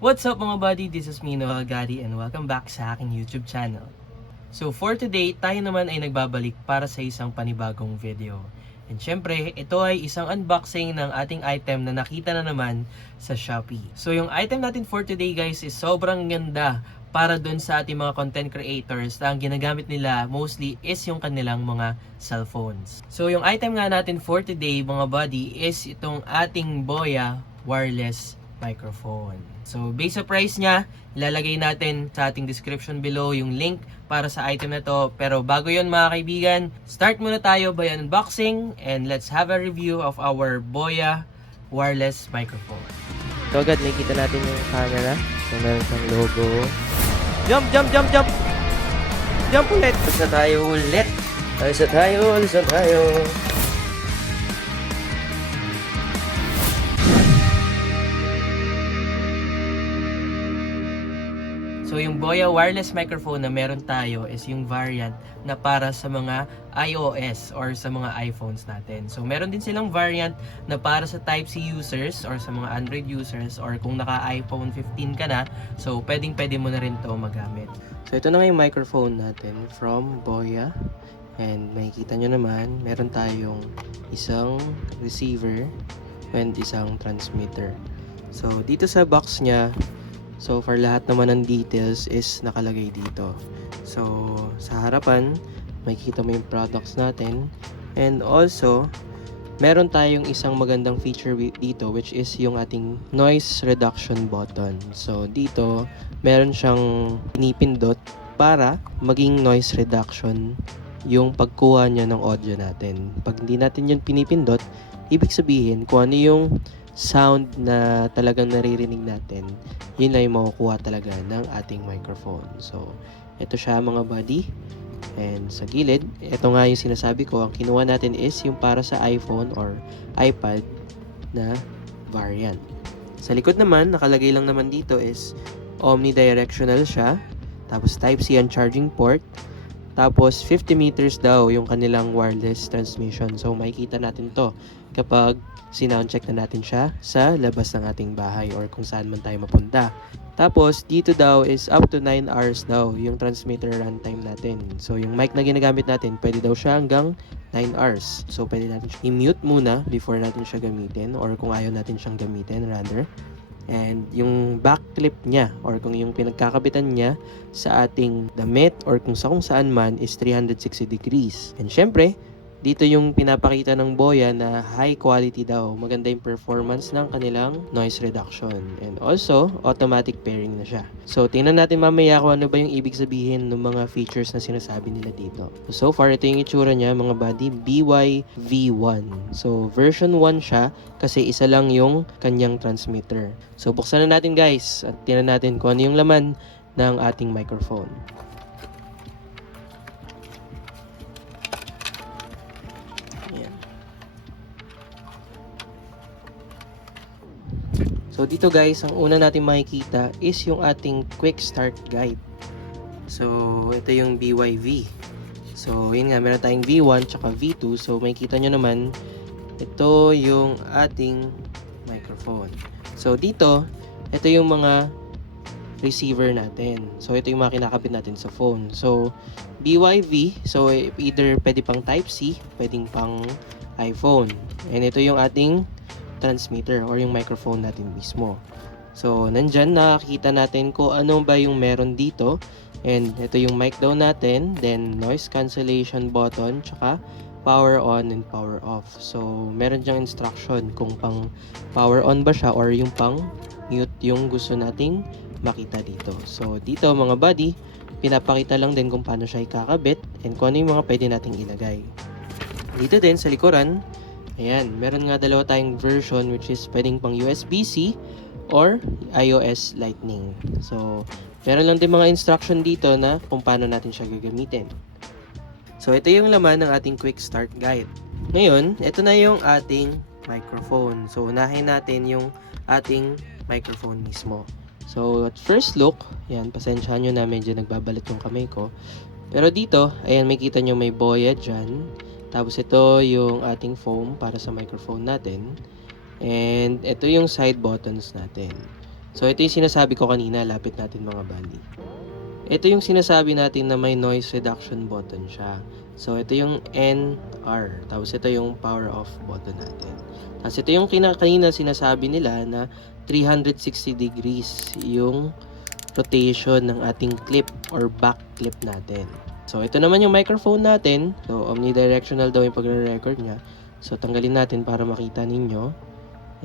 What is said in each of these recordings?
What's up mga buddy? This is me, Noel Gadi, and welcome back sa aking YouTube channel. So for today, tayo naman ay nagbabalik para sa isang panibagong video. And syempre, ito ay isang unboxing ng ating item na nakita na naman sa Shopee. So yung item natin for today guys is sobrang ganda para dun sa ating mga content creators na ang ginagamit nila mostly is yung kanilang mga cellphones. So yung item nga natin for today mga buddy is itong ating Boya wireless microphone. So based sa price niya, ilalagay natin sa ating description below yung link para sa item na to. Pero bago yon mga kaibigan, start muna tayo by unboxing and let's have a review of our Boya wireless microphone. So agad nakikita natin yung camera. So meron siyang logo. Jump, jump, jump, jump! Jump ulit! Isa tayo ulit! Isa tayo! So yung Boya wireless microphone na meron tayo is yung variant na para sa mga iOS or sa mga iPhones natin. So meron din silang variant na para sa Type-C users or sa mga Android users or kung naka iPhone 15 ka na, so pwede mo na rin to magamit. So ito na nga yung microphone natin from Boya. And makikita nyo naman, meron tayong isang receiver and isang transmitter. So dito sa box niya, so for lahat naman ng details is nakalagay dito. So sa harapan, makikita mo yung products natin. And also, meron tayong isang magandang feature dito which is yung ating noise reduction button. So dito, meron siyang pinipindot para maging noise reduction yung pagkuha niya ng audio natin. Pag hindi natin yun pinipindot, ibig sabihin kung ano yung sound na talagang naririnig natin, yun na yung makukuha talaga ng ating microphone. So, ito siya mga buddy. And sa gilid, ito nga yung sinasabi ko, ang kinuha natin is yung para sa iPhone or iPad na variant. Sa likod naman, nakalagay lang naman dito is omnidirectional siya. Tapos Type-C ang charging port. Tapos 50 meters daw yung kanilang wireless transmission. So makikita natin to kapag sinoundcheck na natin siya sa labas ng ating bahay or kung saan man tayo mapunta. Tapos dito daw is up to 9 hours daw yung transmitter runtime natin. So yung mic na ginagamit natin, pwede daw siya hanggang 9 hours. So pwede natin siya i-mute muna before natin siya gamitin or kung ayaw natin siyang gamitin rather. And yung back clip niya or kung yung pinagkakabitan niya sa ating damit or kung saan man is 360 degrees. And syempre, dito yung pinapakita ng Boya na high quality daw. Maganda yung performance ng kanilang noise reduction. And also, automatic pairing na siya. So, tingnan natin mamaya kung ano ba yung ibig sabihin ng mga features na sinasabi nila dito. So far, ito yung itsura niya mga buddy, BY-V1. So, version 1 siya kasi isa lang yung kanyang transmitter. So, buksan na natin guys at tingnan natin kung ano yung laman ng ating microphone. So dito guys, ang una natin makikita is yung ating quick start guide. So ito yung BYV. So yun nga, meron tayong V1 tsaka V2. So makikita nyo naman, ito yung ating microphone. So dito, ito yung mga receiver natin. So ito yung mga kinakabit natin sa phone. So BYV, so either pwede pang Type-C, pwedeng pang iPhone. And ito yung ating transmitter or yung microphone natin mismo. So, nandyan nakikita natin kung ano ba yung meron dito. And ito yung mic daw natin, then noise cancellation button, tsaka power on and power off. So, meron dyang instruction kung pang power on ba siya or yung pang mute yung gusto nating makita dito. So, dito mga buddy, pinapakita lang din kung paano siya ikakabit and kung ano yung mga pwede nating ilagay. Dito din sa likuran, ayan, meron nga dalawa tayong version which is pwedeng pang USB-C or iOS Lightning. So, meron lang din mga instruction dito na kung paano natin siya gagamitin. So, ito yung laman ng ating quick start guide. Ngayon, ito na yung ating microphone. So, unahin natin yung ating microphone mismo. So, at first look, yan, pasensyahan nyo na medyo nagbabalat yung kamay ko. Pero dito, ayan, makikita nyo may Boya dyan. Tapos ito yung ating foam para sa microphone natin. And ito yung side buttons natin. So, ito yung sinasabi ko kanina, lapit natin mga buddy. Ito yung sinasabi natin na may noise reduction button siya. So, ito yung NR. Tapos, ito yung power off button natin. Tapos, ito yung kanina sinasabi nila na 360 degrees yung rotation ng ating clip or back clip natin. So, ito naman yung microphone natin. So, omnidirectional daw yung pagre-record niya. So, tanggalin natin para makita ninyo.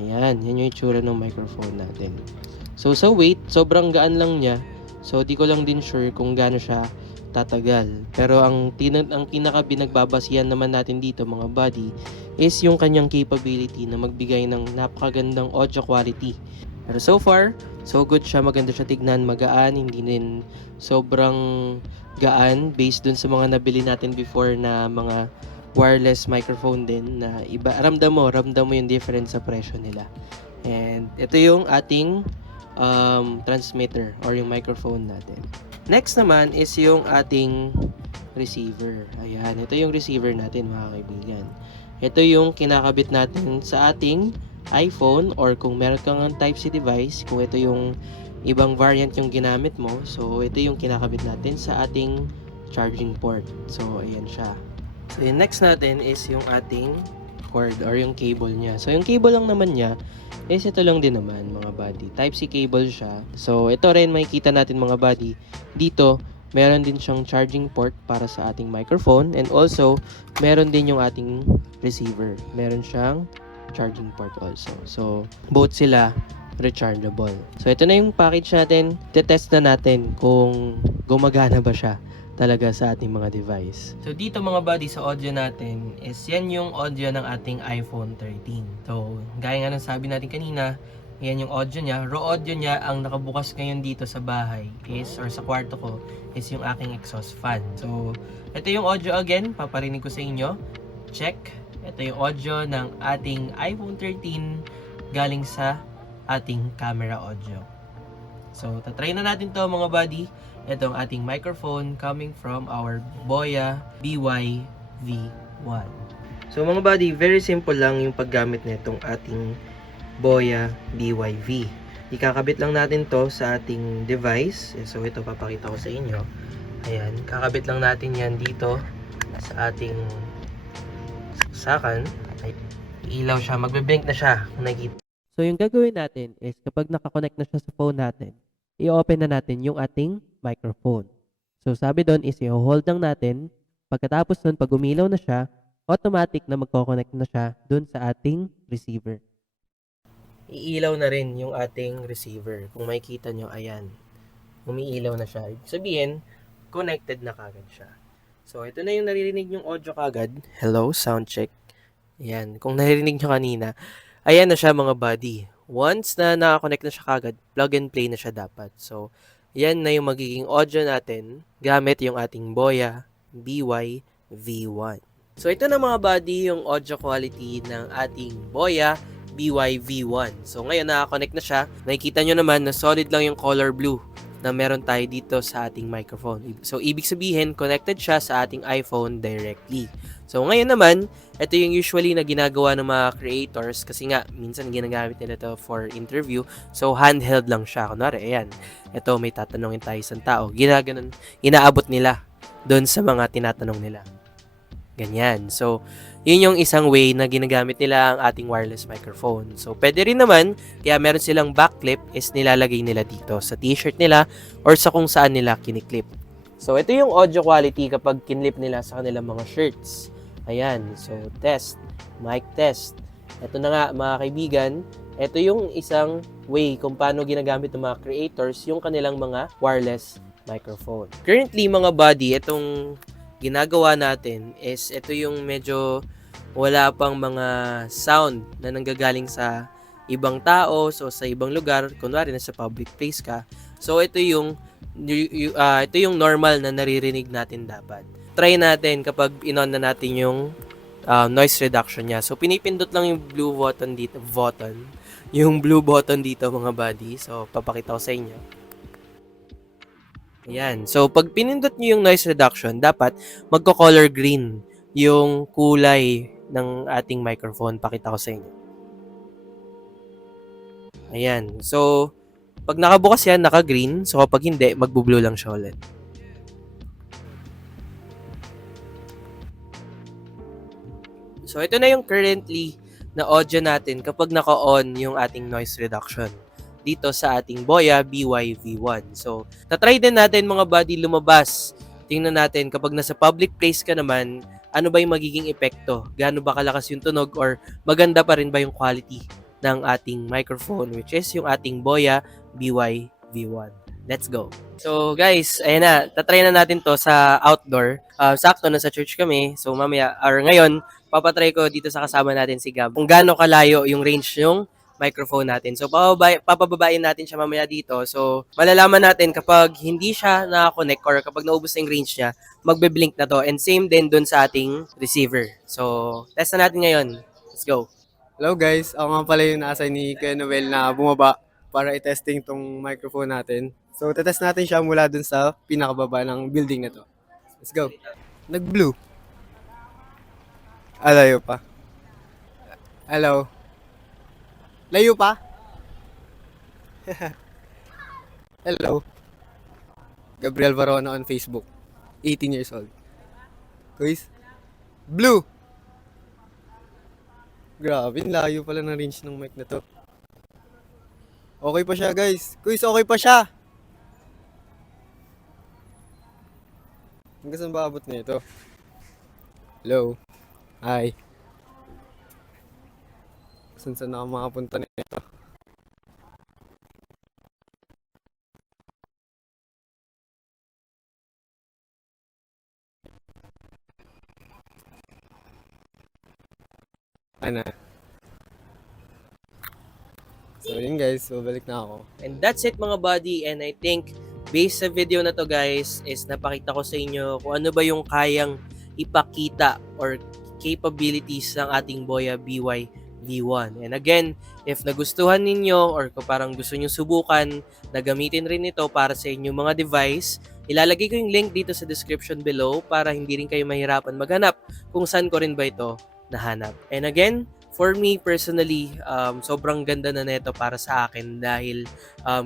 Ayan, yan yung itsura ng microphone natin. So, sa weight, sobrang gaan lang niya. So, di ko lang din sure kung gaano siya tatagal. Pero ang kinaka binagbabasihan naman natin dito mga buddy is yung kanyang capability na magbigay ng napakagandang audio quality. Pero so far, so good siya. Maganda siya tignan, magaan, hindi din sobrang gaan based dun sa mga nabili natin before na mga wireless microphone din na iba. Ramdam mo yung difference sa presyo nila. And ito yung ating transmitter or yung microphone natin. Next naman is yung ating receiver. Ayan, ito yung receiver natin mga kaibigan. Ito yung kinakabit natin sa ating iPhone or kung meron kang Type-C device, kung ito yung ibang variant yung ginamit mo, so ito yung kinakabit natin sa ating charging port. So, ayan siya. So, yung next natin is yung ating cord or yung cable niya. So, yung cable lang naman niya is ito lang din naman mga buddy. Type-C cable siya. So, ito rin makikita natin mga buddy. Dito, meron din siyang charging port para sa ating microphone and also, meron din yung ating receiver. Meron siyang charging port also. So, both sila rechargeable. So, ito na yung package natin. Tetest na natin kung gumagana ba siya talaga sa ating mga device. So dito mga buddy sa audio natin is yan yung audio ng ating iPhone 13. So gaya nga ng sabi natin kanina, yan yung audio niya. Raw audio niya ang nakabukas ngayon dito sa bahay is or sa kwarto ko is yung aking exhaust fan. So ito yung audio again, paparinig ko sa inyo. Check. Ito yung audio ng ating iPhone 13 galing sa ating camera audio. So tatry na natin to mga buddy. Ito ang ating microphone coming from our Boya BY-V1. So mga buddy, very simple lang yung paggamit nitong ating Boya BY-V. Ikakabit lang natin to sa ating device. So ito papakita ko sa inyo. Ayan, kakabit lang natin yan dito sa ating saksakan. Ay, ilaw siya, magbe-blink na siya kung nakikita. So yung gagawin natin is kapag nakakonect na siya sa phone natin, i-open na natin yung ating microphone. So sabi doon is i-hold lang natin. Pagkatapos nun, pag umilaw na siya, automatic na magko-connect na siya doon sa ating receiver. Iilaw na rin yung ating receiver. Kung makikita nyo, ayan. Umiilaw na siya. Ibig sabihin, connected na kagad siya. So ito na yung naririnig yung audio kagad. Hello, sound check. Ayan. Kung naririnig nyo kanina, ayan na siya mga buddy. Once na nakakonect na siya kagad, plug and play na siya dapat. So, yan na yung magiging audio natin gamit yung ating Boya BY-V1. So, ito na mga buddy yung audio quality ng ating Boya BY-V1. So, ngayon nakakonect na siya. Nakikita nyo naman na solid lang yung color blue na meron tayo dito sa ating microphone. So, ibig sabihin, connected siya sa ating iPhone directly. So, ngayon naman, ito yung usually na ginagawa ng mga creators kasi nga, minsan ginagamit nila ito for interview. So, handheld lang siya. Kunwari, ayan. Ito, may tatanungin tayo isang tao. Ginaganon, inaabot nila doon sa mga tinatanong nila. Ganyan. So, yun yung isang way na ginagamit nila ang ating wireless microphone. So, pwede rin naman, kaya meron silang back clip is nilalagay nila dito sa t-shirt nila or sa kung saan nila kiniklip. So, ito yung audio quality kapag kinlip nila sa kanilang mga shirts. Ayan. So, test. Mic test. Ito na nga, mga kaibigan. Ito yung isang way kung paano ginagamit ng mga creators yung kanilang mga wireless microphone. Currently, mga buddy, itong ginagawa natin is ito yung medyo wala pang mga sound na nanggagaling sa ibang tao, so sa ibang lugar, kunwari nasa public place ka. So, ito yung normal na naririnig natin dapat. Try natin kapag in-on na natin yung noise reduction niya. So, pinipindot lang yung blue button dito. Yung blue button dito, mga buddy. So, papakita ko sa inyo. Ayan. So, pag pinindot nyo yung noise reduction, dapat magko-color green yung kulay ng ating microphone. Pakita ko sa inyo. Ayan. So, Pag nakabukas yan, naka-green. So kapag hindi, magbo-blue lang siya ulit. So ito na yung currently na audio natin kapag naka-on yung ating noise reduction dito sa ating Boya BYV1. So, tatry din natin mga buddy lumabas. Tingnan natin kapag nasa public place ka naman, ano ba yung magiging epekto? Gaano ba kalakas yung tunog or maganda pa rin ba yung quality ng ating microphone, which is yung ating Boya BYV1. Let's go. So guys, ayan na, tatry na natin to sa outdoor. Sakto, nasa church kami. So mamaya, or ngayon, papatry ko dito sa kasama natin si Gab kung gaano kalayo yung range yung microphone natin. So, papababain natin siya mamaya dito. So, malalaman natin kapag hindi siya nakakonect or kapag naubos na yung range niya, magbe-blink na to. And same din dun sa ating receiver. So, test na natin ngayon. Let's go. Hello guys, ako nga pala yung nasa ni Kuya Noel na bumaba para i-testing tong microphone natin. So, tetest natin siya mula dun sa pinakababa ng building na to. Let's go. Nag-blue. Layo pa. Hello. Layo pa? Hello. Gabriel Varona on Facebook. 18 years old. Guys, blue. Grabe, layo pala ng range ng mic na to. Okay pa siya guys. Guys, okay pa siya. Hanggang saan ba abot na ito? Hello. Hi. Saan na ako makapunta na ito? Ano? So yun guys, babalik na ako. And that's it mga buddy. And I think based sa video na to guys is napakita ko sa inyo kung ano ba yung kayang ipakita or capabilities ng ating Boya BY V1. And again, if nagustuhan ninyo or kung parang gusto nyo subukan na gamitin rin ito para sa inyong mga device, ilalagay ko yung link dito sa description below para hindi rin kayo mahirapan maghanap kung saan ko rin ba ito nahanap. And again, for me personally, sobrang ganda na neto para sa akin dahil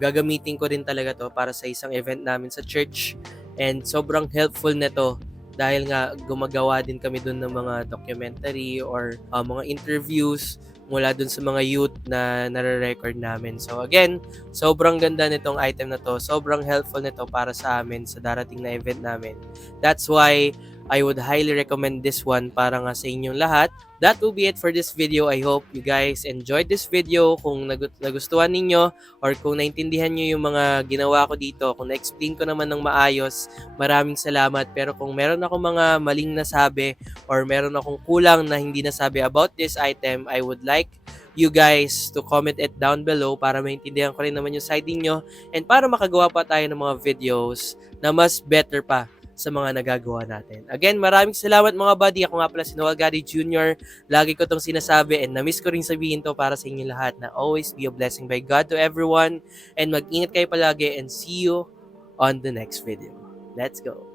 gagamitin ko rin talaga to para sa isang event namin sa church and sobrang helpful neto dahil nga gumagawa din kami dun ng mga documentary or mga interviews mula dun sa mga youth na nare-record namin. So again, sobrang ganda nitong item na to. Sobrang helpful nito para sa amin sa darating na event namin. That's why I would highly recommend this one para nga sa inyong lahat. That will be it for this video. I hope you guys enjoyed this video. Kung nagustuhan ninyo or kung naintindihan nyo yung mga ginawa ko dito, kung na-explain ko naman ng maayos, maraming salamat. Pero kung meron akong mga maling nasabi or meron akong kulang na hindi nasabi about this item, I would like you guys to comment it down below para maintindihan ko rin naman yung side niyo and para makagawa pa tayo ng mga videos na mas better pa sa mga nagagawa natin. Again, maraming salamat mga buddy. Ako nga pala si Noel Gary Jr. Lagi ko tong sinasabi and na-miss ko rin sabihin to para sa inyo lahat na always be a blessing by God to everyone and mag-ingat kayo palagi and see you on the next video. Let's go!